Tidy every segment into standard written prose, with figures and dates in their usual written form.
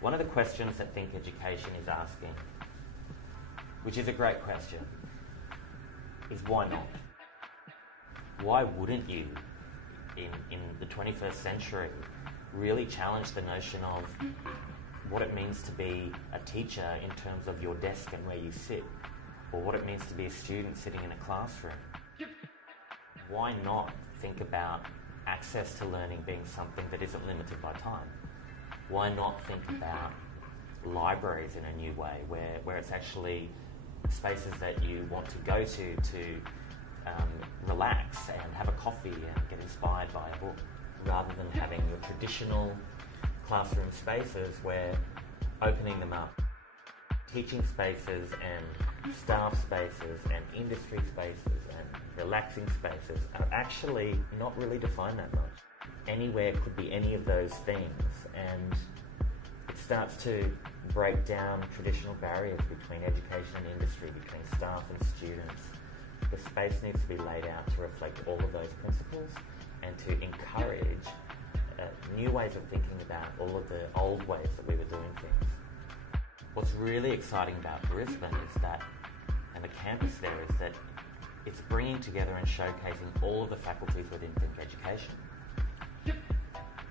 One of the questions that Think Education is asking, which is a great question, is why not? Why wouldn't you, in the 21st century, really challenge the notion of what it means to be a teacher in terms of your desk and where you sit, or what it means to be a student sitting in a classroom? Why not think about access to learning being something that isn't limited by time? Why not think about libraries in a new way, where it's actually spaces that you want to go to relax and have a coffee and get inspired by a book, rather than having your traditional classroom spaces where opening them up, teaching spaces and staff spaces and industry spaces and relaxing spaces are actually not really defined that much. Anywhere could be any of those things, and it starts to break down traditional barriers between education and industry, between staff and students. The space needs to be laid out to reflect all of those principles and to encourage new ways of thinking about all of the old ways that we were doing things. What's really exciting about Brisbane is that, and the campus there, is that it's bringing together and showcasing all of the faculties within Think Education.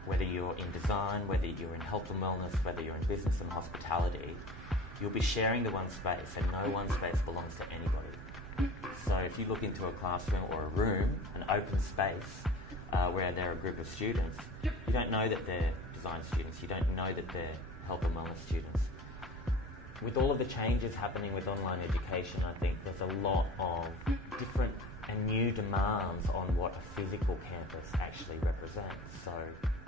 Whether you're in design, whether you're in health and wellness, whether you're in business and hospitality, you'll be sharing the one space, and no one space belongs to anybody. So if you look into a classroom or a room, an open space, where there are a group of students, you don't know that they're design students, you don't know that they're health and wellness students. With all of the changes happening with online education, I think there's a lot of different and new demands on what a physical campus actually represents. So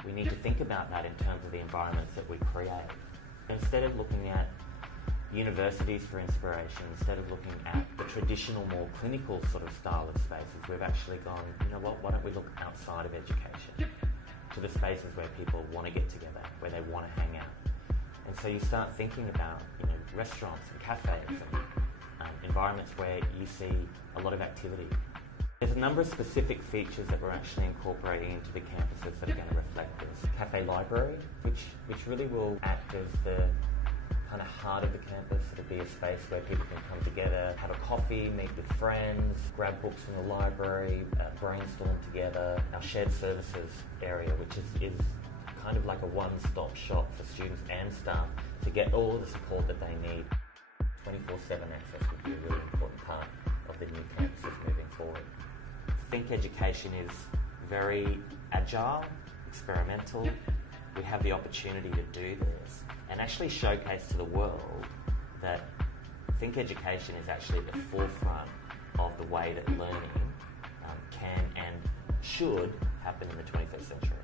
we need to think about that in terms of the environments that we create. Instead of looking at universities for inspiration, instead of looking at the traditional, more clinical sort of style of spaces, we've actually gone, you know what, why don't we look outside of education to the spaces where people want to get together, where they want to hang out. And so you start thinking about, restaurants and cafes and environments where you see a lot of activity. There's a number of specific features that we're actually incorporating into the campuses that are going to reflect this. Cafe library, which really will act as the kind of heart of the campus. It'll be a space where people can come together, have a coffee, meet with friends, grab books from the library, brainstorm together. Our shared services area, which is kind of like a one-stop shop for students and staff to get all of the support that they need. 24/7 access would be a really important part of the new campuses moving forward. Think Education is very agile, experimental. We have the opportunity to do this and actually showcase to the world that Think Education is actually at the forefront of the way that learning can and should happen in the 21st century.